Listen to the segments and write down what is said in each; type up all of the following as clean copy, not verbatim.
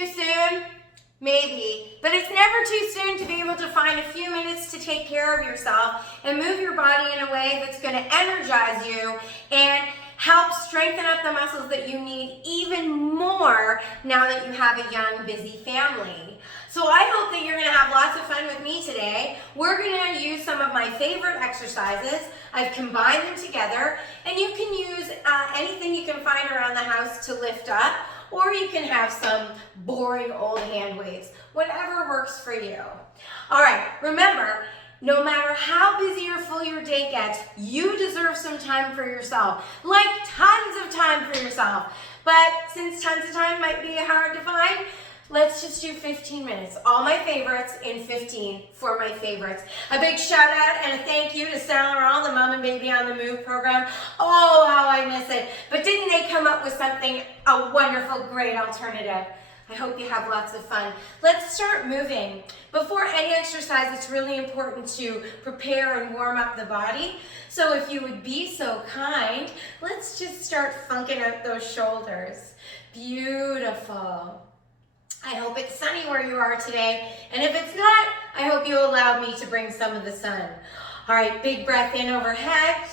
too soon? Maybe, but it's never too soon to be able to find a few minutes to take care of yourself and move your body in a way that's going to energize you and help strengthen up the muscles that you need even more now that you have a young, busy family. So I hope that you're going to have lots of fun with me today. We're going to use some of my favorite exercises. I've combined them together, and you can use anything you can find around the house to lift up, or you can have some boring old hand weights, whatever works for you. All right, remember, no matter how busy or full your day gets, you deserve some time for yourself, like tons of time for yourself. But since tons of time might be hard to find, let's just do 15 minutes. All my favorites in 15 for my favorites. A big shout out and a thank you to Saint Laurent, the Mom and Baby on the Move program. Oh, how I miss it. But didn't they come up with something, a wonderful, great alternative? I hope you have lots of fun. Let's start moving. Before any exercise, it's really important to prepare and warm up the body. So if you would be so kind, let's just start funking out those shoulders. Beautiful. I hope it's sunny where you are today, and if it's not, I hope you allow me to bring some of the sun. All right, big breath in overhead,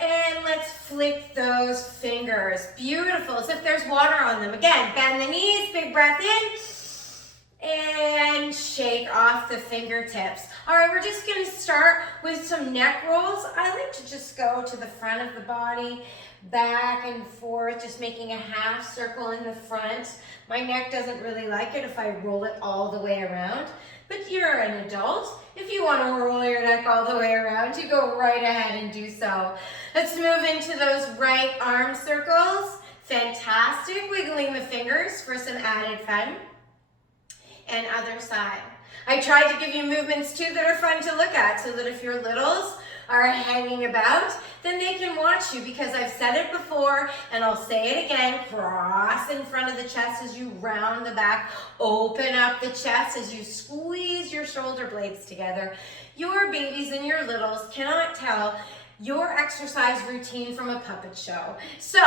and let's flick those fingers. Beautiful, as if there's water on them. Again, bend the knees, big breath in, and shake off the fingertips. All right, we're just gonna start with some neck rolls. I like to just go to the front of the body, back and forth, just making a half circle in the front. My neck doesn't really like it if I roll it all the way around, but you're an adult. If you want to roll your neck all the way around, you go right ahead and do so. Let's move into those right arm circles. Fantastic, wiggling the fingers for some added fun. And other side. I tried to give you movements too that are fun to look at, so that if your littles are hanging about, then they can watch you, because I've said it before and I'll say it again. Cross in front of the chest as you round the back. Open up the chest as you squeeze your shoulder blades together. Your babies and your littles cannot tell your exercise routine from a puppet show. So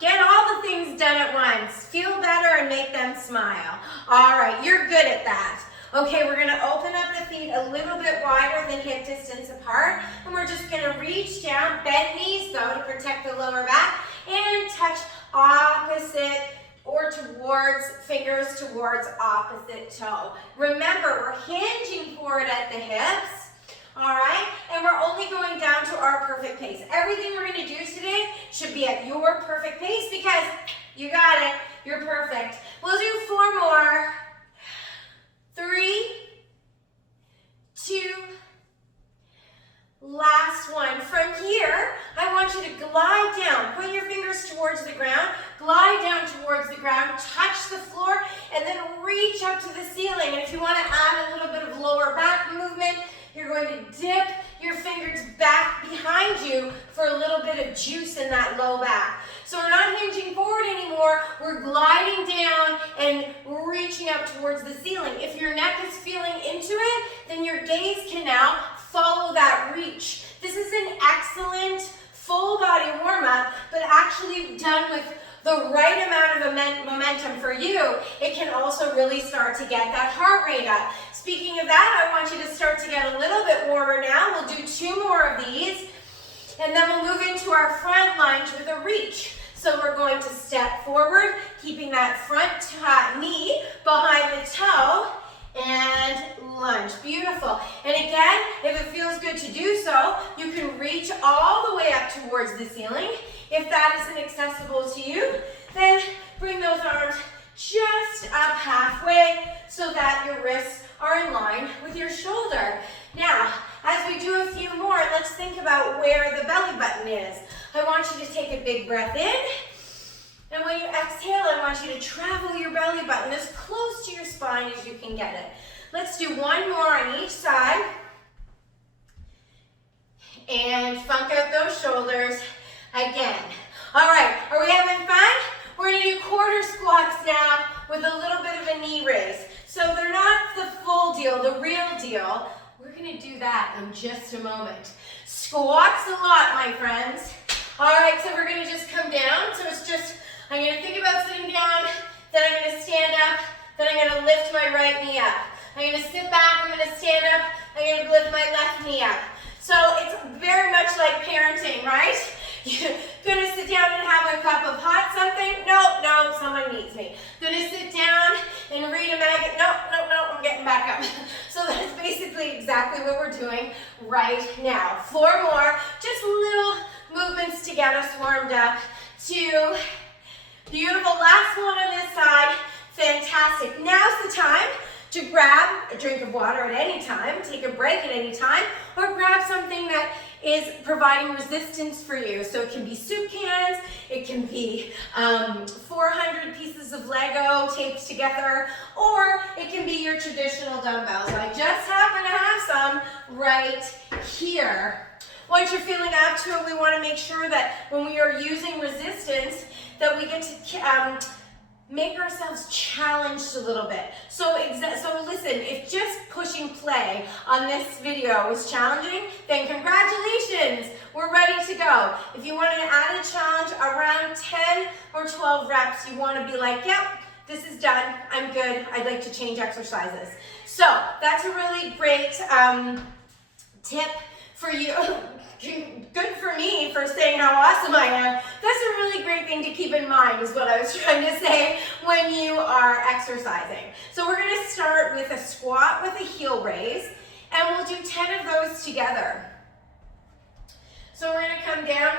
get all the things done at once. Feel better and make them smile. All right, you're good at that. Okay, we're gonna open up the feet a little bit wider than hip distance apart, and we're just gonna reach down, bend knees though to protect the lower back, and touch opposite or towards, fingers towards opposite toe. Remember, we're hinging forward at the hips, all right? And we're only going down to our perfect pace. Everything we're gonna do today should be at your perfect pace, because you got it, you're perfect. We'll do 4 more. 3, 2, last one. From here, I want you to glide down. Put your fingers towards the ground, glide down towards the ground, touch the floor, and then reach up to the ceiling. And if you want to add a little bit of lower back movement, you're going to dip your fingers back behind you for a little bit of juice in that low back. So we're not hinging forward anymore, we're gliding down and reaching up towards the ceiling. If your neck is feeling into it, then your gaze can now follow that reach. This is an excellent full body warm-up, but actually done with the right amount of momentum for you, it can also really start to get that heart rate up. Speaking of that, I want you to start to get a little bit warmer now. We'll do 2 more of these, and then we'll move into our front lunge with a reach. So we're going to step forward, keeping that front knee behind the toe, and lunge. Beautiful. And again, if it feels good to do so, you can reach all the way up towards the ceiling. If that isn't accessible to you, then bring those arms just up halfway so that your wrists are in line with your shoulder. Now, as we do a few more, let's think about where the belly button is. I want you to take a big breath in, and when you exhale, I want you to travel your belly button as close to your spine as you can get it. Let's do 1 more on each side, and funk out those shoulders again. All right, are we having fun? We're gonna do quarter squats now with a little bit of a knee raise. So they're not the full deal, the real deal. We're gonna do that in just a moment. Squats a lot, my friends. All right, so we're gonna just come down. So it's just, I'm gonna think about sitting down, then I'm gonna stand up, then I'm gonna lift my right knee up. I'm gonna sit back, I'm gonna stand up, I'm gonna lift my left knee up. So it's very much like parenting, right? You're gonna sit down and have a cup of hot something? No, someone needs me. Gonna sit down and read a magazine? No, I'm getting back up. So that's basically exactly what we're doing right now. 4 more, just little movements to get us warmed up. 2, beautiful, last one on this side, fantastic. Now's the time to grab a drink of water at any time, take a break at any time, or grab something that is providing resistance for you. So it can be soup cans, it can be 400 pieces of Lego taped together, or it can be your traditional dumbbells. I just happen to have some right here. Once you're feeling up to it, we want to make sure that when we are using resistance, that we get to make ourselves challenged a little bit. So listen, if just pushing play on this video was challenging, then congratulations, we're ready to go. If you want to add a challenge around 10 or 12 reps, you want to be like, yep, this is done, I'm good, I'd like to change exercises. So that's a really great tip for you. Good for me for saying how awesome I am. That's a really great thing to keep in mind is what I was trying to say when you are exercising. So we're going to start with a squat with a heel raise, and we'll do 10 of those together. So we're going to come down,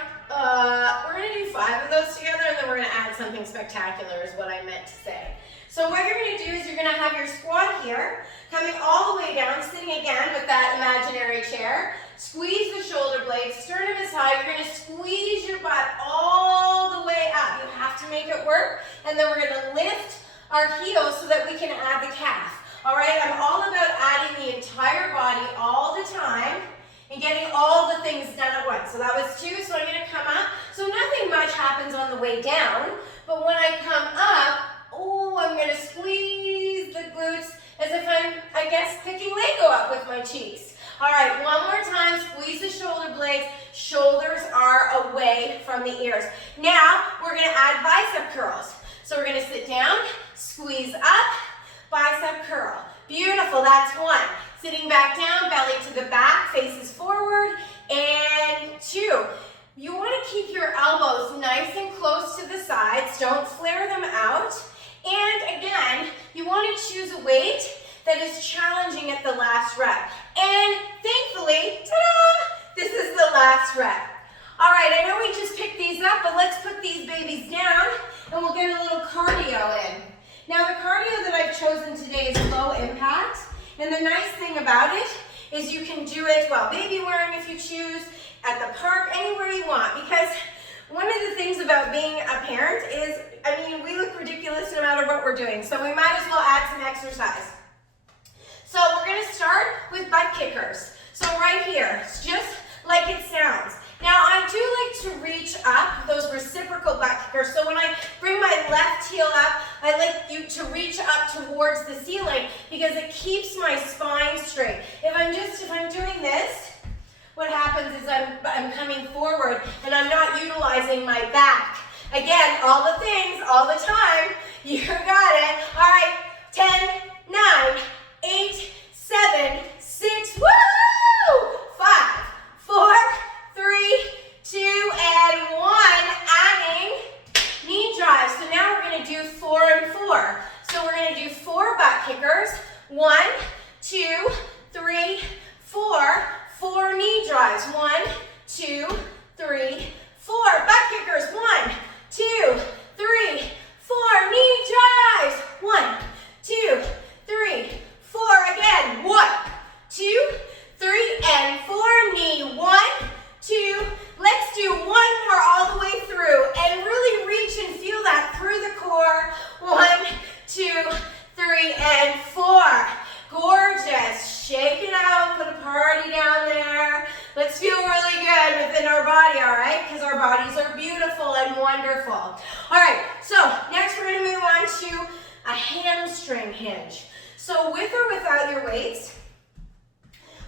we're going to do 5 of those together, and then we're going to add something spectacular is what I meant to say. So what you're going to do is you're going to have your squat here, coming all the way down, sitting again with that imaginary chair. Squeeze the shoulder blades, sternum is high. You're going to squeeze your butt all the way up. You have to make it work. And then we're going to lift our heels so that we can add the calf. All right, I'm all about adding the entire body all the time and getting all the things done at once. So that was 2, so I'm going to come up. So nothing much happens on the way down, but when I come up, I'm going to squeeze the glutes as if I'm, I guess, picking Lego up with my cheeks. All right, one more time, squeeze the shoulder blades. Shoulders are away from the ears. Now, we're going to add bicep curls. So we're going to sit down, squeeze up, bicep curl. Beautiful, that's 1. Sitting back down, belly to the back, faces forward, and 2. You want to keep your elbows nice and close to the sides. Don't flare them out. And again, you want to choose a weight that is challenging at the last rep. And thankfully, ta-da, this is the last rep. All right, I know we just picked these up, but let's put these babies down and we'll get a little cardio in. Now the cardio that I've chosen today is low impact. And the nice thing about it is you can do it while baby wearing if you choose, at the park, anywhere you want. Because one of the things about being a parent is, we look ridiculous no matter what we're doing. So we might as well add some exercise. So we're going to start with butt kickers. So right here, it's just like it sounds. Now I do like to reach up, those reciprocal butt kickers. So when I bring my left heel up, I like you to reach up towards the ceiling because it keeps my spine straight. If I'm doing this, what happens is I'm coming forward and I'm not utilizing my back. Again, all the things, all the time. You got it. All right, 10, 9, 8, 7, 6, woo! 5, 4, 3, 2, and 1. Adding knee drive. So now we're going to do 4 and 4. So we're going to do 4 butt kickers. 1, 2, 3, 4. 4 knee drives. 1, 2, 3, 4. Butt kickers. 1, 2, 3, 4. Knee drives. 1, 2, 3, 4. Again. 1, 2, 3, and 4. Knee. 1, 2. Let's do 1 more all the way through. And really reach and feel that through the core. 1, 2, 3, and 4. Gorgeous. Shake it out. Put a party down there. Let's feel really good within our body, all right? Because our bodies are beautiful and wonderful. All right, so next we're going to move on to a hamstring hinge. So with or without your weights,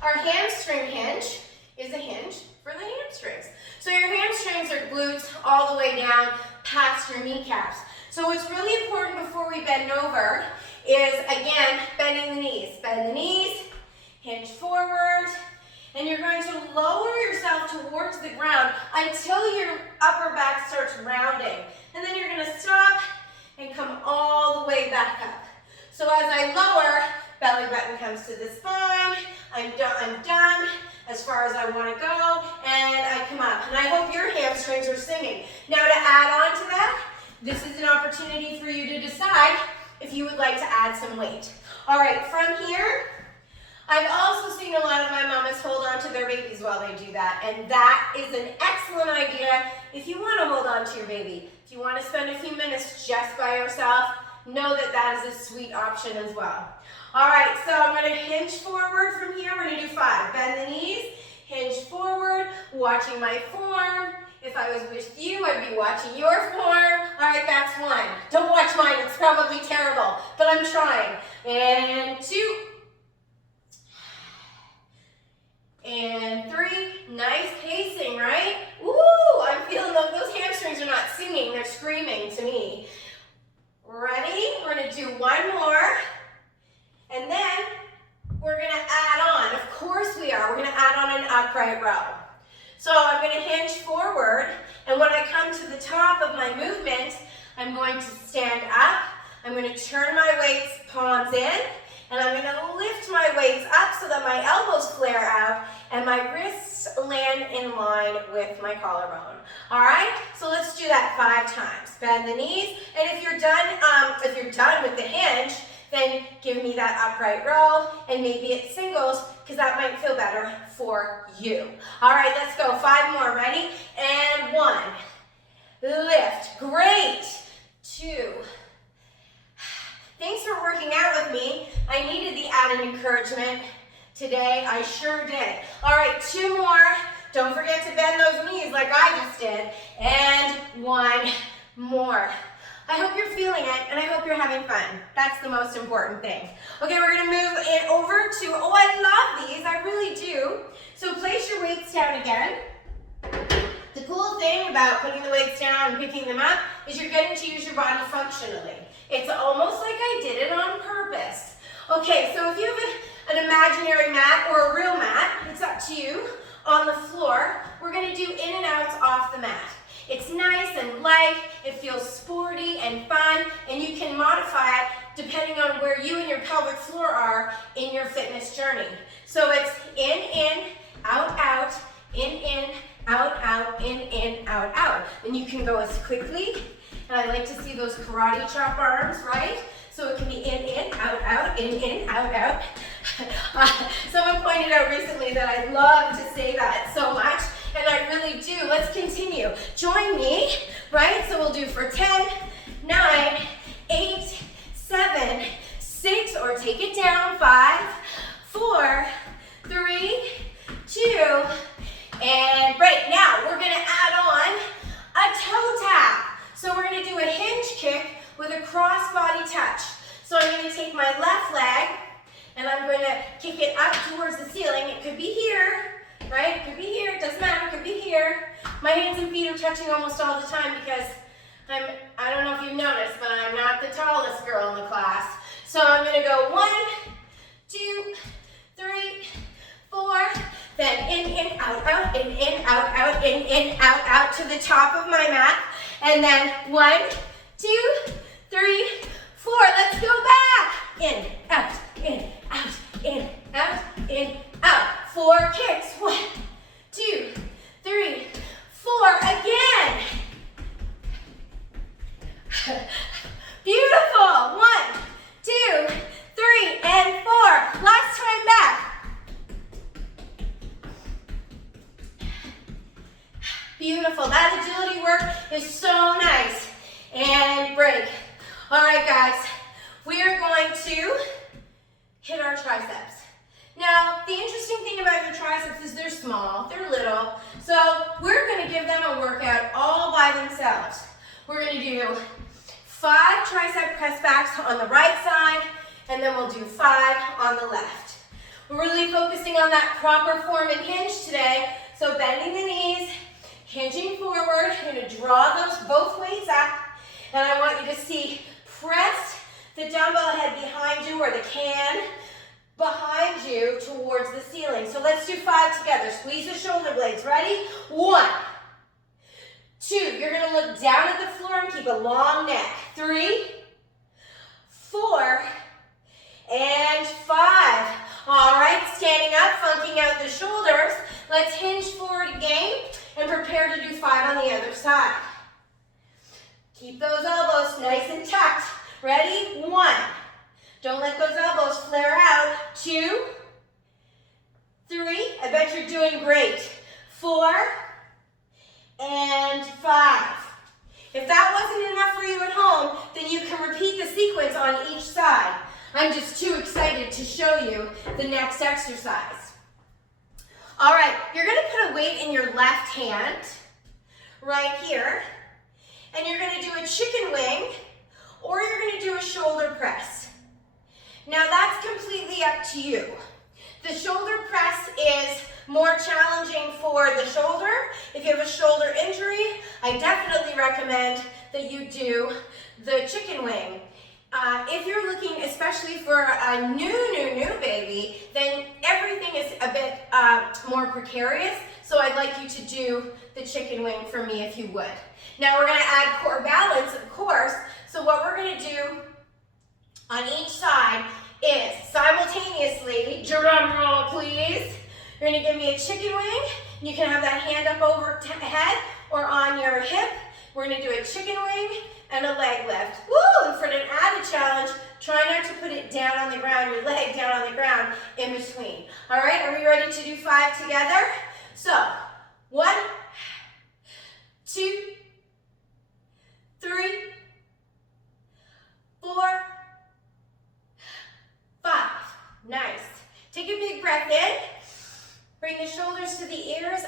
our hamstring hinge is a hinge for the hamstrings. So your hamstrings are glutes all the way down past your kneecaps. So what's really important before we bend over is, again, bending the knees. Bend the knees, hinge forward, and you're going to lower yourself towards the ground until your upper back starts rounding. And then you're going to stop and come all the way back up. So as I lower, belly button comes to the spine. I'm done as far as I want to go, and I come up. And I hope your hamstrings are singing. Now to add on to that, this is an opportunity for you to decide if you would like to add some weight. All right, from here, I've also seen a lot of my mamas hold on to their babies while they do that, and that is an excellent idea if you want to hold on to your baby. If you want to spend a few minutes just by yourself, know that that is a sweet option as well. All right, so I'm going to hinge forward from here. We're going to do 5. Bend the knees, hinge forward, watching my form. If I was with you, I'd be watching your form. All right, that's 1. Don't watch mine, it's probably terrible, but I'm trying. And 2. And 3, nice pacing, right? Ooh, I'm feeling those hamstrings are not singing, they're screaming to me. Ready? We're gonna do 1 more. And then we're gonna add on, of course we are, we're gonna add on an upright row. So I'm gonna hinge forward, and when I come to the top of my movement, I'm going to stand up, I'm gonna turn my weights, palms in, and I'm gonna lift my weights up so that my elbows flare out and my wrists land in line with my collarbone. All right, so let's do that 5 times. Bend the knees, and if you're done with the hinge, then give me that upright row, and maybe it's singles, because that might feel better for you. All right, let's go. 5 more. Ready? And 1. Lift. Great. 2. Thanks for working out with me. I needed the added encouragement today. I sure did. All right, 2 more. Don't forget to bend those knees like I just did. And 1 more. I hope you're feeling it, and I hope you're having fun. That's the most important thing. Okay, we're gonna move it over to, oh, I love these, I really do. So place your weights down again. The cool thing about putting the weights down and picking them up is you're getting to use your body functionally. It's almost like I did it on purpose. Okay, so if you have an imaginary mat or a real mat, it's up to you, on the floor, we're gonna do in and outs off the mat. It's nice and light, it feels sporty and fun, and you can modify it depending on where you and your pelvic floor are in your fitness journey. So it's in, out, out, in, out, in, out. And you can go as quickly, and I like to see those karate chop arms, right? So it can be in, out, in, out. Someone pointed out recently that I love to say that so much, and I really do. Let's continue. Join me, right? So we'll do for 10, 9, 8, 7, 6, or take it down, 5, 4, 3, 2, and break. Now we're gonna add on a toe tap. So we're gonna do a hinge kick with a cross body touch. So I'm gonna take my left leg, and I'm gonna kick it up towards the ceiling. It could be here, right? It could be here, it doesn't matter, it could be here. My hands and feet are touching almost all the time because I don't know if you've noticed, but I'm not the tallest girl in the class. So I'm gonna go 1, 2, 3, 4, then in, out, in, out, in, out, to the top of my mat. And then 1, 2, 3, 4, let's go back. In, out, in, out, in, out, in, out. 4 kicks, 1, 2, 3, 4, again. Beautiful, 1, 2, 3, and 4. Last time back. Beautiful, that agility work is so nice. And break. All right, guys, we are going to hit our triceps. Now, the interesting thing about your triceps is they're small, they're little, so we're gonna give them a workout all by themselves. We're gonna do 5 tricep press backs on the right side, and then we'll do 5 on the left. We're really focusing on that proper form and hinge today, so bending the knees, hinging forward, you're gonna draw those both weights up, and I want you to see pressed the dumbbell head behind you or the can behind you towards the ceiling. So let's do 5 together. Squeeze the shoulder blades. Ready? 1, 2. You're going to look down at the floor and keep a long neck. 3, 4, and 5. All right, standing up, funking out the shoulders. Let's hinge forward again and prepare to do 5 on the other side. Keep those elbows nice and tucked. Ready? 1. Don't let those elbows flare out. 2, 3. I bet you're doing great. 4, and 5. If that wasn't enough for you at home, then you can repeat the sequence on each side. I'm just too excited to show you the next exercise. All right, you're going to put a weight in your left hand, right here, and you're going to do a chicken wing, or you're going to do a shoulder press. Now that's completely up to you. The shoulder press is more challenging for the shoulder. If you have a shoulder injury, I definitely recommend that you do the chicken wing. If you're looking especially for a new baby, then everything is a bit more precarious. So I'd like you to do the chicken wing for me if you would. Now we're going to add core balance, of course. So what we're going to do on each side is simultaneously, drum roll please, you're going to give me a chicken wing. You can have that hand up over head or on your hip. We're going to do a chicken wing and a leg lift. Woo! And for an added challenge, try not to put it down on the ground, your leg down on the ground in between. All right, are we ready to do 5 together? So, 1, 2, 3, 4, 5. Nice. Take a big breath in. Bring the shoulders to the ears.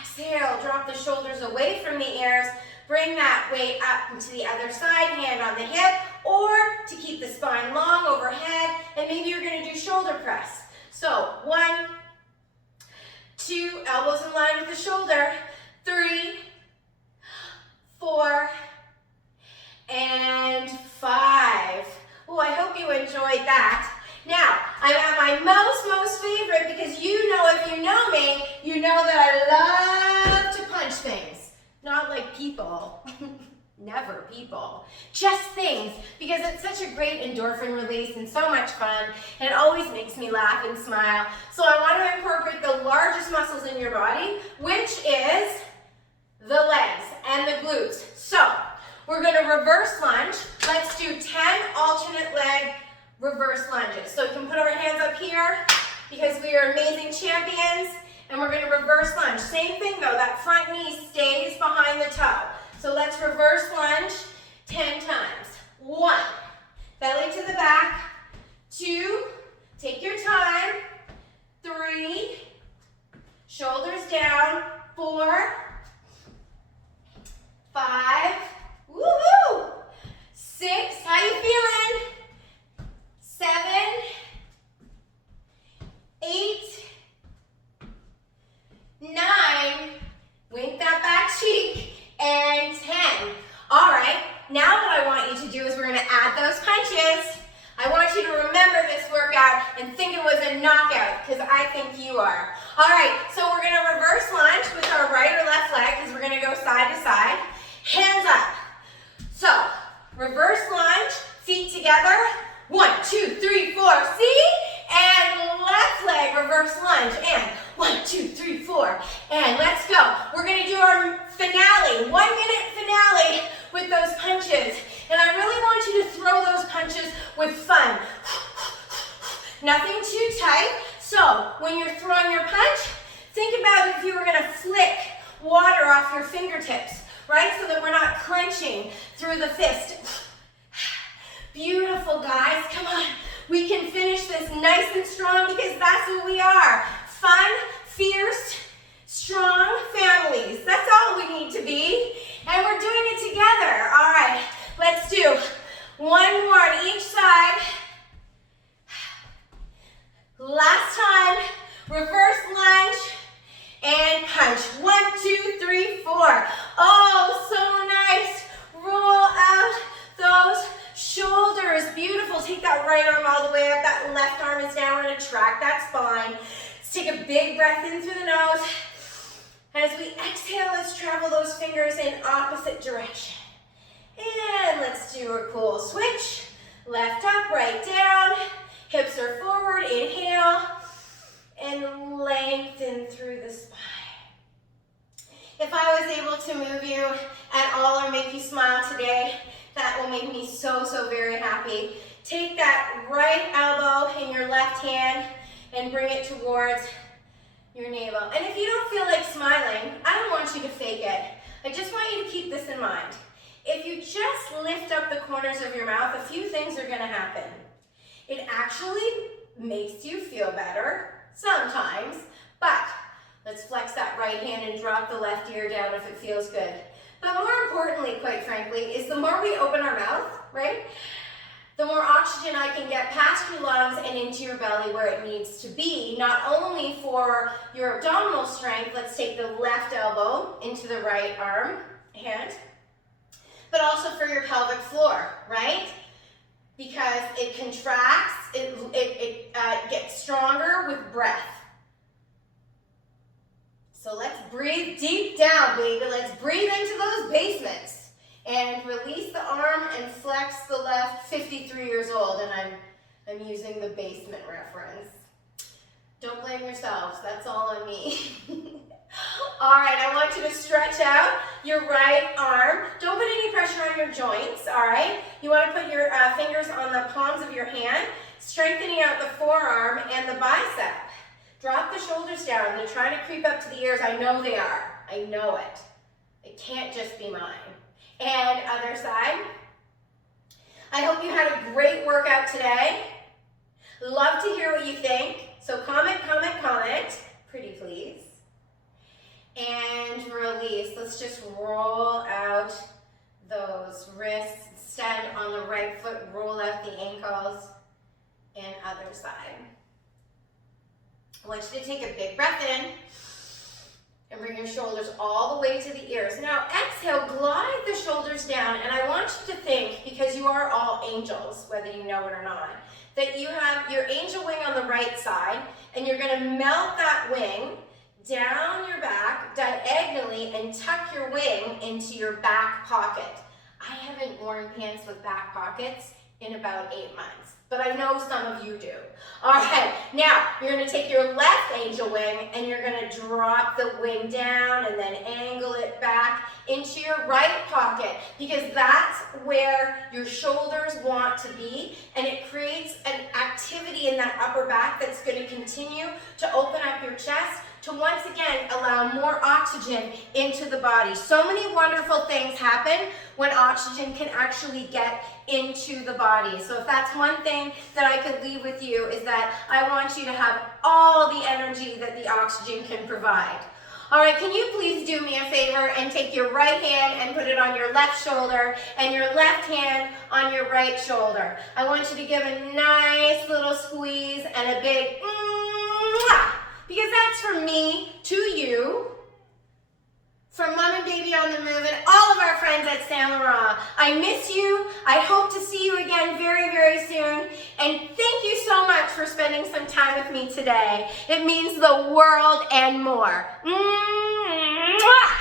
Exhale. Drop the shoulders away from the ears. Bring that weight up to the other side, hand on the hip, or to keep the spine long overhead, and maybe you're going to do shoulder press. So 1, 2, elbows in line with the shoulder, 3, 4, and 5. Oh, I hope you enjoyed that. Now, I'm at my most favorite because if you know me, you know that I love to punch things. Not like people, never people, just things, because it's such a great endorphin release and so much fun, and it always makes me laugh and smile. So I want to incorporate the largest muscles in your body, which is the legs and the glutes. So we're going to reverse lunge. Let's do 10 alternate leg reverse lunges. So we can put our hands up here because we are amazing champions. And we're going to reverse lunge. Same thing though, that front knee stays behind the toe. So let's reverse lunge 10 times. 1, belly to the back. 2, take your time. 3, shoulders down. 4, 5, woohoo! 6, how you feeling? 7, 8, 9, wink that back cheek, and 10. All right, now what I want you to do is we're going to add those punches. I want you to remember this workout and think it was a knockout, because I think you are. All right, so we're going to reverse lunge with our right or left leg, because we're going to go side to side. Hands up. So, reverse lunge, feet together. 1, 2, 3, 4, see? And left leg, reverse lunge, and 1, 2, 3, 4, and let's go. We're going to do our finale, 1-minute finale with those punches. And I really want you to throw those punches with fun. Nothing too tight. So when you're throwing your punch, think about if you were going to flick water off your fingertips, right? So that we're not clenching through the fist. Beautiful, guys. Come on. We can finish this nice and strong because that's what we are. Fun, fierce, strong families. That's all we need to be. And we're doing it together. All right, let's do one more on each side. Last time, reverse lunge and punch. 1, 2, 3, 4. Oh, so nice. Roll out those shoulders. Beautiful. retract that spine. Let's take a big breath in through the nose. And as we exhale, let's travel those fingers in opposite direction. And let's do a cool switch. Left up, right down. Hips are forward, inhale. And lengthen through the spine. If I was able to move you at all or make you smile today, that will make me so, so very happy. Take that right elbow in your left hand and bring it towards your navel. And if you don't feel like smiling, I don't want you to fake it. I just want you to keep this in mind. If you just lift up the corners of your mouth, a few things are going to happen. It actually makes you feel better sometimes, but let's flex that right hand and drop the left ear down if it feels good. But more importantly, quite frankly, is the more we open our mouth, right, the more oxygen I can get past your lungs and into your belly where it needs to be, not only for your abdominal strength. Let's take the left elbow into the right arm, hand, but also for your pelvic floor, right? Because it contracts, it gets stronger with breath. So let's breathe deep down, baby. Let's breathe into those basements. And release the arm and flex the left. 53 years old, and I'm using the basement reference. Don't blame yourselves, that's all on me. All right, I want you to stretch out your right arm. Don't put any pressure on your joints, all right? You want to put your fingers on the palms of your hand, strengthening out the forearm and the bicep. Drop the shoulders down. They're trying to creep up to the ears. I know they are. I know it. It can't just be mine. And other side. I hope you had a great workout today. Love to hear what you think. So comment, comment, comment. Pretty please. And release. Let's just roll out those wrists. Stand on the right foot. Roll out the ankles. And other side. I want you to take a big breath in and bring your shoulders all the way to the ears. Now exhale, glide the shoulders down, and I want you to think, because you are all angels, whether you know it or not, that you have your angel wing on the right side, and you're going to melt that wing down your back diagonally and tuck your wing into your back pocket. I haven't worn pants with back pockets in about 8 months, but I know some of you do. All right, now you're gonna take your left angel wing and you're gonna drop the wing down and then angle it back into your right pocket, because that's where your shoulders want to be, and it creates an activity in that upper back that's gonna continue to open up your chest to once again allow more oxygen into the body. So many wonderful things happen when oxygen can actually get into the body. So if that's one thing that I could leave with you, is that I want you to have all the energy that the oxygen can provide. All right, can you please do me a favor and take your right hand and put it on your left shoulder and your left hand on your right shoulder. I want you to give a nice little squeeze and a big mwah, because that's from me to you, from Mom and Baby on the Move and all of our friends at Saint Laurent. I miss you. I hope to see you again very, very soon. And thank you so much for spending some time with me today. It means the world and more. Mwah!